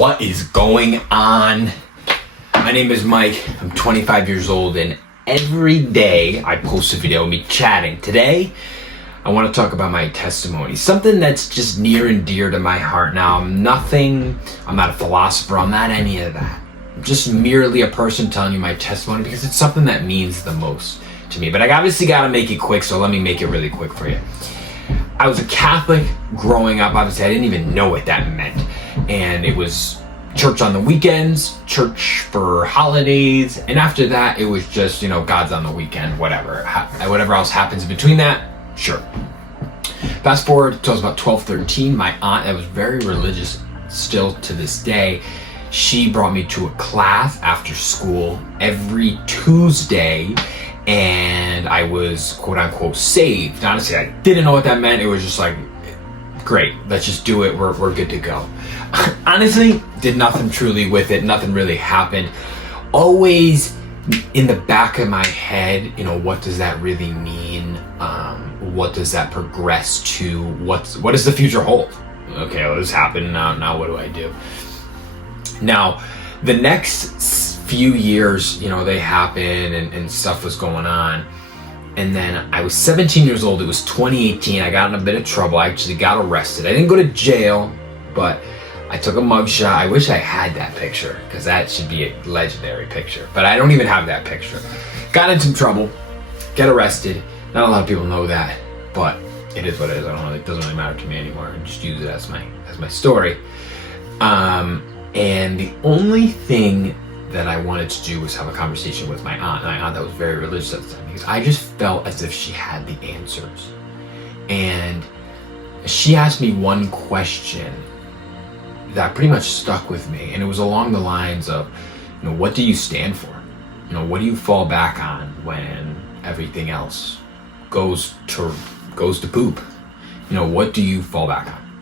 What is going on? My name is Mike. I'm 25 years old, and every day I post a video of me chatting. Today, I want to talk about my testimony, something that's just near and dear to my heart. Now, I'm not a philosopher, I'm not any of that. I'm just merely a person telling you my testimony because it's something that means the most to me. But I obviously got to make it quick, so let me make it really quick for you. I was a Catholic growing up. Obviously, I didn't even know what that meant. And it was church on the weekends, church for holidays, and after that, it was just, God's on the weekend, whatever. Whatever else happens in between that, sure. Fast forward to I was about 12, 13, my aunt, that was very religious still to this day, she brought me to a class after school every Tuesday, and I was quote unquote saved. Honestly, I didn't know what that meant. It was just like, great, let's just do it, we're good to go. Honestly, did nothing truly with it, nothing really happened. Always in the back of my head, what does that really mean? What does that progress to? What does the future hold? Okay, well, this happened, now what do I do? Now, the next few years, they happened and stuff was going on. And then I was 17 years old. It was 2018. I got in a bit of trouble. I actually got arrested. I didn't go to jail, but I took a mugshot. I wish I had that picture because that should be a legendary picture. But I don't even have that picture. Got in some trouble. Get arrested. Not a lot of people know that, but it is what it is. It doesn't really matter to me anymore. I just use it as my story. And the only thing that I wanted to do was have a conversation with my aunt. My aunt that was very religious at the time, because I just felt as if she had the answers. And she asked me one question that pretty much stuck with me, and it was along the lines of, what do you stand for? What do you fall back on when everything else goes to poop? What do you fall back on?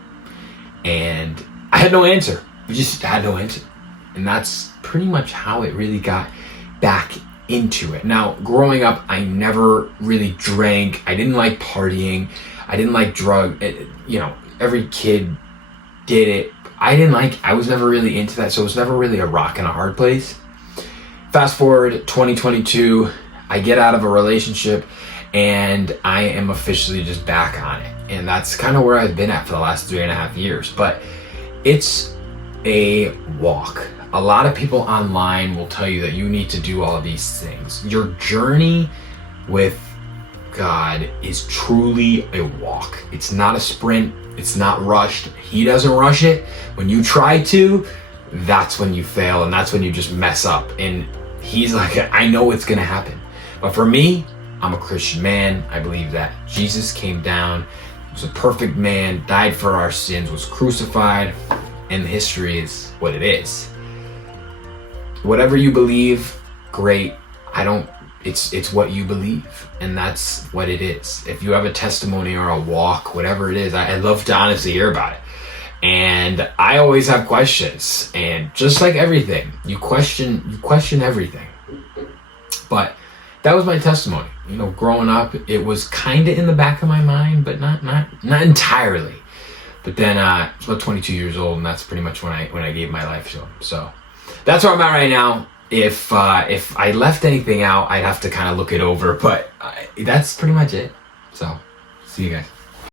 And I had no answer. I just had no answer. And that's pretty much how it really got back into it. Now, growing up, I never really drank. I didn't like partying. I didn't like drug. Every kid did it. I was never really into that, so it was never really a rock and a hard place. Fast forward 2022, I get out of a relationship and I am officially just back on it. And that's kind of where I've been at for the last 3.5 years. But it's a walk. A lot of people online will tell you that you need to do all of these things. Your journey with God is truly a walk. It's not a sprint. It's not rushed. He doesn't rush it. When you try to, that's when you fail, and that's when you just mess up. And he's like, I know it's going to happen. But for me, I'm a Christian man. I believe that Jesus came down, was a perfect man, died for our sins, was crucified, and history is what it is. Whatever you believe, great. It's what you believe, and that's what it is. If you have a testimony or a walk, whatever it is, I'd love to honestly hear about it. And I always have questions, and just like everything, you question everything. But that was my testimony. Growing up, it was kind of in the back of my mind, but not entirely. But then I was about 22 years old, and that's pretty much when I gave my life to him. So that's where I'm at right now. If I left anything out, I'd have to kind of look it over. But that's pretty much it. So see you guys.